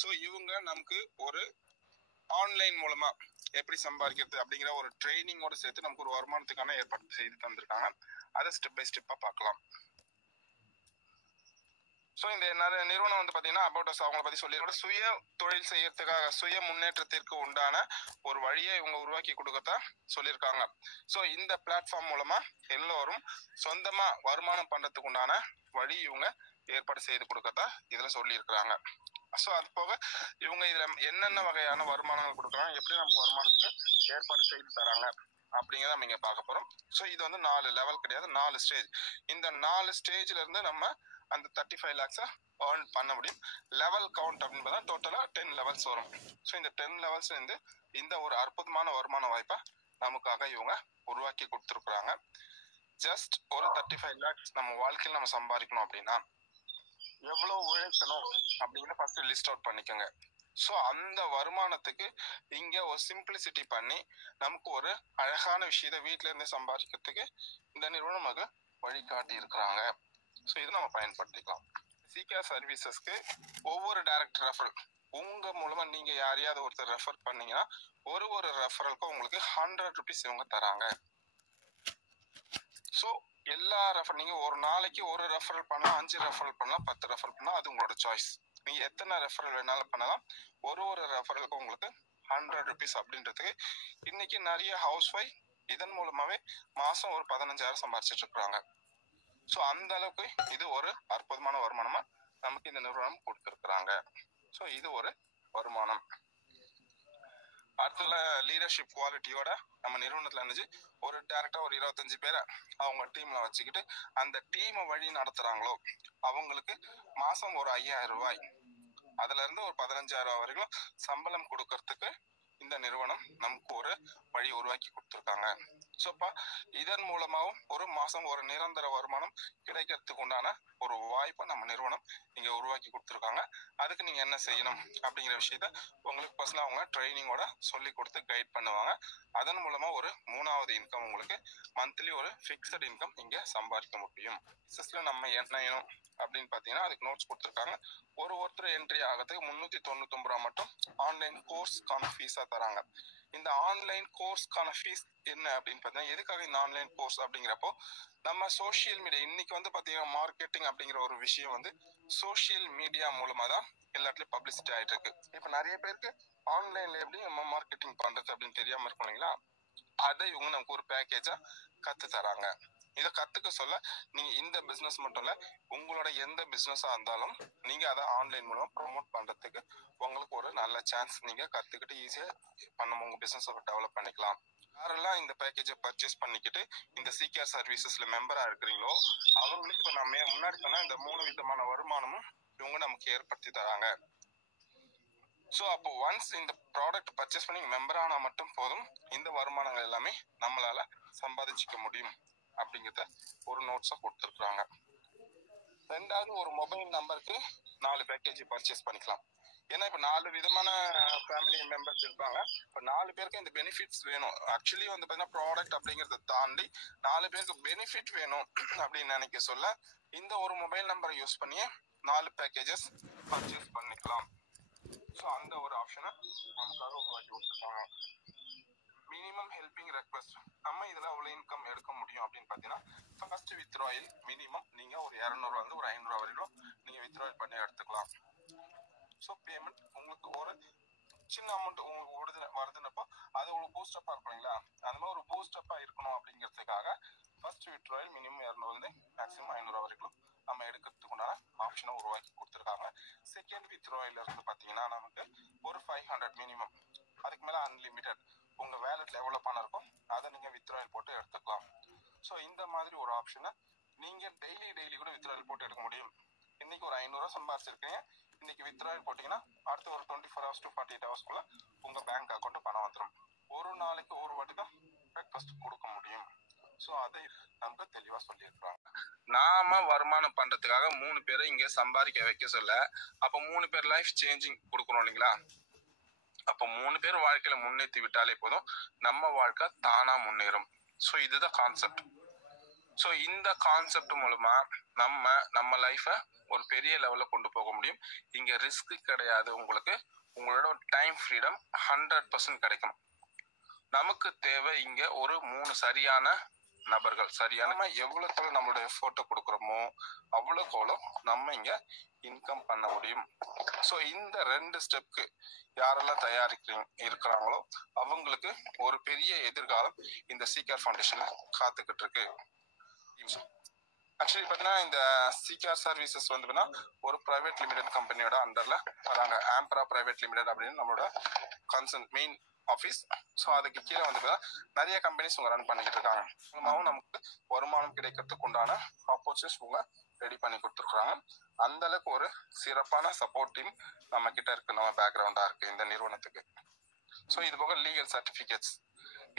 So இவங்க நமக்கு ஒரு ஆன்லைன் மூலமா எப்படி சம்பாதிக்கிறது அப்படிங்கிற ஒரு ட்ரைனிங்கோட சேர்த்து நமக்கு ஒரு வருமானத்துக்கான ஏற்பாடு செய்து தந்திருக்காங்க. அதை ஸ்டெப் பை ஸ்டெப்பா பார்க்கலாம். ஸோ இந்த நிறுவனம் வந்து பார்த்தீங்கன்னா அபவுட் அஸ் அவங்கள பற்றி சொல்லி சுய தொழில் செய்யறதுக்காக சுய முன்னேற்றத்திற்கு உண்டான ஒரு வழியை இவங்க உருவாக்கி கொடுக்கத்தான் சொல்லியிருக்காங்க. ஸோ இந்த பிளாட்ஃபார்ம் மூலமா எல்லோரும் சொந்தமா வருமானம் பண்றதுக்கு உண்டான வழி இவங்க ஏற்பாடு செய்து கொடுக்கத்தான் இதுல சொல்லியிருக்கிறாங்க. ஸோ அது போக இவங்க இதுல என்னென்ன வகையான வருமானங்கள் கொடுக்குறாங்க, எப்படி நமக்கு வருமானத்துக்கு ஏற்பாடு செய்து தராங்க அப்படிங்கிறத நீங்க பார்க்க போறோம். ஸோ இது வந்து 4 லெவல் கிடையாது, 4 ஸ்டேஜ். இந்த 4 ஸ்டேஜ்ல இருந்து நம்ம அந்த 35 lakhs ஏர்ன் பண்ண முடியும். லெவல் கவுண்ட் அப்படின்னு பார்த்தா டோட்டலா 10 லெவல்ஸ் வரும். ஸோ இந்த 10 லெவல்ஸ் இருந்து இந்த ஒரு அற்புதமான வருமான வாய்ப்பை நமக்காக இவங்க உருவாக்கி கொடுத்துருக்குறாங்க. ஜஸ்ட் ஒரு 35 lakhs நம்ம வாழ்க்கையில் நம்ம சம்பாதிக்கணும் அப்படின்னா எவ்வளவு உழைக்கணும் அப்படிங்கிற ஃபர்ஸ்ட் லிஸ்ட் அவுட் பண்ணிக்கோங்க. ஸோ அந்த வருமானத்துக்கு இங்க ஒரு சிம்பிளிசிட்டி பண்ணி நமக்கு ஒரு அழகான விஷயத்தை வீட்டில இருந்து சம்பாதிக்கிறதுக்கு இந்த நிறுவனம் நமக்கு வழிகாட்டி இருக்கிறாங்க. ஸோ இது நம்ம பயன்படுத்திக்கலாம். சிகேஆர் சர்வீசஸ்க்கு ஒவ்வொரு டைரக்ட் ரெஃபரல் உங்க மூலமா நீங்க யாரையாவது ஒருத்தர் ரெஃபர் பண்ணீங்கன்னா ஒரு ரெஃபரலுக்கும் உங்களுக்கு 100 rupees இவங்க தராங்க. ஸோ எல்லா ரெஃபர் நீங்க ஒரு நாளைக்கு ஒரு ரெஃபரல் பண்ணலாம், 5 ரெஃபரல் பண்ணலாம், 10 ரெஃபரல் பண்ணலாம், அது உங்களோட சாய்ஸ். நீங்க எத்தனை ரெஃபரல் வேணாலும் பண்ணலாம். ஒரு ரெஃபரலுக்கும் உங்களுக்கு 100 rupees அப்படின்றதுக்கு இன்னைக்கு நிறைய ஹவுஸ் ஒய்ஃப் இதன் மூலமாவே மாசம் ஒரு 15,000 சம்பாதிச்சிட்டு இருக்கிறாங்க. ஸோ அந்த அளவுக்கு இது ஒரு அற்புதமான வருமானமா நமக்கு இந்த நிறுவனம் கொடுத்துருக்குறாங்க. ஸோ இது ஒரு வருமானம். அடுத்ததுல லீடர்ஷிப் குவாலிட்டியோட நம்ம நிறுவனத்துல இருந்துச்சு ஒரு டேரக்டா ஒரு 25 பேரை அவங்க டீம்ல வச்சுக்கிட்டு அந்த டீமை வழி நடத்துறாங்களோ அவங்களுக்கு மாசம் ஒரு 5,000 ரூபாய், அதுல இருந்து ஒரு 15,000 வரைக்கும் சம்பளம் கொடுக்கறதுக்கு இந்த நிறுவனம் நமக்கு ஒரு வழி உருவாக்கி கொடுத்துருக்காங்க. ஸோப்பா இதன் மூலமாகவும் ஒரு மாசம் ஒரு நிரந்தர வருமானம் கிடைக்கிறதுக்கு உண்டான ஒரு வாய்ப்பை நம்ம நிறுவனம் இங்க உருவாக்கி கொடுத்துருக்காங்க. அதுக்கு நீங்க என்ன செய்யணும் அப்படிங்கிற விஷயத்த உங்களுக்கு பர்சனலா அவங்க ட்ரைனிங்கோட சொல்லி கொடுத்து கைட் பண்ணுவாங்க. அதன் மூலமா ஒரு 3வது இன்கம் உங்களுக்கு மந்த்லி ஒரு ஃபிக்ஸட் இன்கம் இங்க சம்பாதிக்க முடியும். பிசினஸ்ல நம்ம என்ன அப்படின்னு பாத்தீங்கன்னா அதுக்கு நோட்ஸ் கொடுத்துருக்காங்க. ஒருத்தர் என்ட்ரி ஆகிறதுக்கு 399 ரூபா மட்டும் ஆன்லைன் கோர்ஸ்க்கான ஃபீஸா தராங்க. இந்த ஆன்லைன் கோர்ஸ்க்கான ஃபீஸ் என்ன அப்படின்னு பார்த்தீங்கன்னா எதுக்காக இந்த ஆன்லைன் கோர்ஸ் அப்படிங்கிறப்போ நம்ம சோசியல் மீடியா இன்னைக்கு வந்து பாத்தீங்கன்னா மார்க்கெட்டிங் அப்படிங்கிற ஒரு விஷயம் வந்து சோசியல் மீடியா மூலமா தான் எல்லாத்துலயும் பப்ளிசிட்டி ஆயிட்டு இருக்கு. இப்ப நிறைய பேருக்கு ஆன்லைன்ல எப்படி நம்ம மார்க்கெட்டிங் பண்றது அப்படின்னு தெரியாம இருக்கும் இல்லைங்களா, அதை இவங்க நமக்கு ஒரு பேக்கேஜா கத்து தராங்க. இதை கத்துக்க சொல்ல நீங்க இந்த பிசினஸ் மட்டும் இல்ல உங்களோட எந்த பிசினஸா இருந்தாலும் நீங்க அதை ஆன்லைன் மூலமா ப்ரொமோட் பண்றதுக்கு உங்களுக்கு ஒரு நல்ல சான்ஸ். நீங்க கத்துக்கிட்டு ஈஸியா பண்ண உங்க பிசினஸ் டெவலப் பண்ணிக்கலாம். யாரெல்லாம் இந்த பேக்கேஜை பர்ச்சேஸ் பண்ணிக்கிட்டு இந்த சிகேஆர் சர்வீசஸ்ல மெம்பரா இருக்கிறீங்களோ அவங்களுக்கு இப்ப நம்ம முன்னாடி சொன்னா இந்த 3 விதமான வருமானமும் இவங்க நமக்கு ஏற்படுத்தி தராங்க. ஸோ அப்போ ஒன்ஸ் இந்த ப்ராடக்ட் பர்ச்சேஸ் பண்ணி மெம்பர் ஆனா மட்டும் போதும் இந்த வருமானங்கள் எல்லாமே நம்மளால சம்பாதிச்சுக்க முடியும் அப்படிங்கிறத ஒரு நோட்ஸா கொடுத்துருக்காங்க. 2வது ஒரு மொபைல் நம்பருக்கு 4 பேக்கேஜ் பர்ச்சேஸ் பண்ணிக்கலாம். ஏன்னா இப்ப 4 விதமான ஃபேமிலி மெம்பர்ஸ் இருப்பாங்க. இப்ப 4 பேருக்கு இந்த பெனிஃபிட்ஸ் வேணும். ஆக்சுவலி வந்து பாத்தீங்கன்னா ப்ராடக்ட் அப்படிங்கறத தாண்டி 4 பேருக்கு பெனிஃபிட் வேணும் அப்படின்னு நினைக்க சொல்ல இந்த ஒரு மொபைல் நம்பரை யூஸ் பண்ணியே 4 பேக்கேஜஸ் பர்ச்சேஸ் பண்ணிக்கலாம். ஸோ அந்த ஒரு ஆப்ஷனை நமக்காக உருவாக்கி கொடுத்துருக்காங்க. மினிமம் ஹெல்பிங் ரெக்வஸ்ட் நம்ம இதுல அவ்வளவு இன்கம் எடுக்க முடியும் அப்படின்னு பாத்தீங்கன்னா ஃபர்ஸ்ட் வித்ட்ராயல் மினிமம் நீங்க ஒரு 200 வந்து ஒரு 500 வரைக்கும் நீங்க வித்ட்ராயல் பண்ணி எடுத்துக்கலாம். ஸோ பேமெண்ட் உங்களுக்கு ஒரு சின்ன அமௌண்ட் உங்களுக்கு வருதுன்னப்போ அது ஒரு பூஸ்ட் அப்பா இருக்கும் இல்லைங்களா, அந்த மாதிரி ஒரு பூஸ்ட் அப்பா இருக்கணும் அப்படிங்கிறதுக்காக ஃபர்ஸ்ட் வித்ட்ராயல் மினிமம் 200 வந்து மேக்ஸிமம் 500 வரைக்கும் நம்ம எடுக்கிறதுக்கு உண்டான ஆப்ஷனை உருவாக்கி கொடுத்துருக்காங்க. செகண்ட் வித்ட்ராயல் இருந்து பாத்தீங்கன்னா நமக்கு ஒரு 500 மினிமம், அதுக்கு மேல அன்லிமிட்டட் உங்க வேலட்ல எவ்வளவு பணம் இருக்கும் அதை நீங்க வித்ட்ராயல் போட்டு எடுத்துக்கலாம். ஸோ இந்த மாதிரி ஒரு ஆப்ஷனை நீங்க டெய்லி கூட வித்ட்ராயல் போட்டு எடுக்க முடியும். இன்னைக்கு ஒரு 500 ரூபா சம்பாதிச்சிருக்கீங்க, இன்னைக்கு வித்ட்ராயல் போட்டீங்கன்னா அடுத்த ஒரு 24 hours to 48 hours உங்க பேங்க் அக்கௌண்ட் பணம் வந்துடும். ஒரு நாளைக்கு ஒரு வாட்டி தான் ரெக்வஸ்ட் கொடுக்க முடியும். ஸோ அதை நமக்கு தெளிவா சொல்லியிருக்காங்க. நாம வருமானம் பண்றதுக்காக 3 பேரை இங்க சம்பாதிக்க வைக்க சொல்ல அப்ப 3 பேர் லைஃப் சேஞ்சிங் கொடுக்கணும் இல்லைங்களா. அப்ப 3 பேர் வாழ்க்கையில முன்னேற்றி விட்டாலே போதும் நம்ம வாழ்க்கை தானா முன்னேறும். ஸோ இதுதான் கான்செப்ட். ஸோ இந்த கான்செப்ட் மூலமா நம்ம லைஃபை ஒரு பெரிய லெவலில் கொண்டு போக முடியும். இங்கே ரிஸ்க் கிடையாது. உங்களுக்கு உங்களோட டைம் ஃப்ரீடம் 100% கிடைக்கும். நமக்கு தேவை இங்கே ஒரு 3 சரியான நபர்கள். சரியான எவ்வளோக்கு நம்மளுடைய எஃபோர்ட்டை கொடுக்குறோமோ அவ்வளோக்கு அவ்வளோ நம்ம இங்கே இன்கம் பண்ண முடியும். ஸோ இந்த 2 ஸ்டெப்க்கு யாரெல்லாம் இருக்கிறாங்களோ அவங்களுக்கு ஒரு பெரிய எதிர்காலம் இந்த சீகேர் ஃபவுண்டேஷனில் காத்துக்கிட்டு இருக்கு. ஆக்சுவலி பார்த்தீங்கன்னா இந்த சீகேர் சர்வீசஸ் வந்து ஒரு பிரைவேட் லிமிடெட் கம்பெனியோட அண்டரில் வராங்க. ஆம்பரா பிரைவேட் லிமிடெட் அப்படின்னு நம்மளோட கன்சர்ன் மெயின் ஆஃபீஸ். ஸோ அதுக்கு கீழே வந்து நிறைய கம்பெனிஸ் உங்க ரன் பண்ணிக்கிட்டு இருக்காங்க. மூலமாகவும் நமக்கு வருமானம் கிடைக்கிறதுக்கு உண்டான ஆப்பர்ச்சுனிட்டிஸ் உங்க ரெடி பண்ணி கொடுத்துருக்குறாங்க. அந்த அளவுக்கு ஒரு சிறப்பான சப்போர்ட் டீம் நம்ம கிட்ட இருக்கு, நம்ம பேக்ரவுண்டா இருக்கு இந்த நிறுவனத்துக்கு. ஸோ இது போக லீகல் சர்டிஃபிகேட்ஸ்.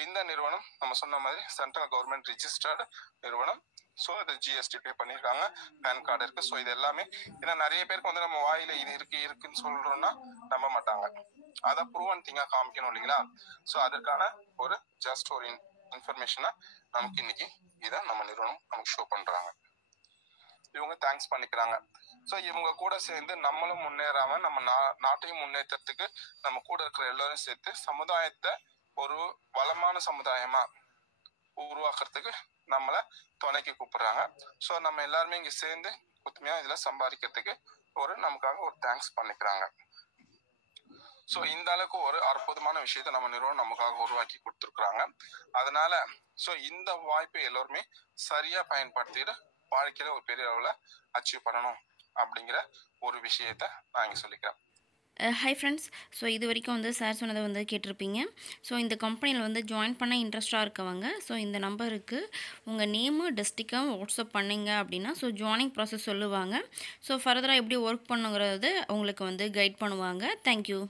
இந்த நிறுவனம் நம்ம சொன்ன மாதிரி சென்ட்ரல் கவர்மெண்ட் ரிஜிஸ்டர்டு நிறுவனம். ஸோ இது ஜிஎஸ்டி பே பண்ணியிருக்காங்க, பேன் கார்டு இருக்கு. ஸோ இது எல்லாமே ஏன்னா நிறைய பேருக்கு வந்து நம்ம வாயில இது இருக்குன்னு சொல்றோம்னா நம்ப மாட்டாங்க. அதை ப்ரூவன் திங்கா காமிக்கணும் இல்லைங்களா? ஸோ அதற்கான ஒரு ஜஸ்ட் ஒரு இன்ஃபர்மேஷனா நமக்கு இன்னைக்கு இதை நம்ம நிறுவனம் நமக்கு ஷோ பண்றாங்க. இவங்க தேங்க்ஸ் பண்ணிக்கிறாங்க. ஸோ இவங்க கூட சேர்ந்து நம்மளும் முன்னேறாம நம்ம நாட்டையும் முன்னேற்றத்துக்கு நம்ம கூட இருக்கிற எல்லாரும் சேர்த்து சமுதாயத்தை ஒரு வளமான சமுதாயமா உருவாக்குறதுக்கு நம்மளை துணைக்கு கூப்பிடுறாங்க. ஸோ நம்ம எல்லாருமே இங்க சேர்ந்து ஒத்துமையா இதுல சம்பாதிக்கிறதுக்கு நமக்காக ஒரு தேங்க்ஸ் பண்ணிக்கிறாங்க. ஸோ இந்த அளவுக்கு ஒரு அற்புதமான விஷயத்த நம்ம நிறுவனம் நமக்காக உருவாக்கி கொடுத்துருக்குறாங்க. அதனால ஸோ இந்த வாய்ப்பை எல்லோருமே சரியா பயன்படுத்திட்டு வாழ்க்கையில ஒரு பெரிய அளவில் அச்சீவ் பண்ணணும் அப்படிங்கிற ஒரு விஷயத்த நான் இங்கே சொல்லிக்கிறேன். Hi friends. ஸோ இது வரைக்கும் வந்து சார் சொன்னதை வந்து கேட்டிருப்பீங்க. ஸோ இந்த கம்பெனியில் வந்து ஜாயின் பண்ண இன்ட்ரெஸ்ட்டாக இருக்கவங்க ஸோ இந்த நம்பருக்கு உங்கள் நேமு டிஸ்ட்ரிக்டும் வாட்ஸ்அப் பண்ணிங்க அப்படின்னா ஸோ ஜாயினிங் ப்ராசஸ் சொல்லுவாங்க. ஸோ ஃபர்தராக எப்படி ஒர்க் பண்ணுங்கிறது உங்களுக்கு வந்து கைட் பண்ணுவாங்க. தேங்க்யூ.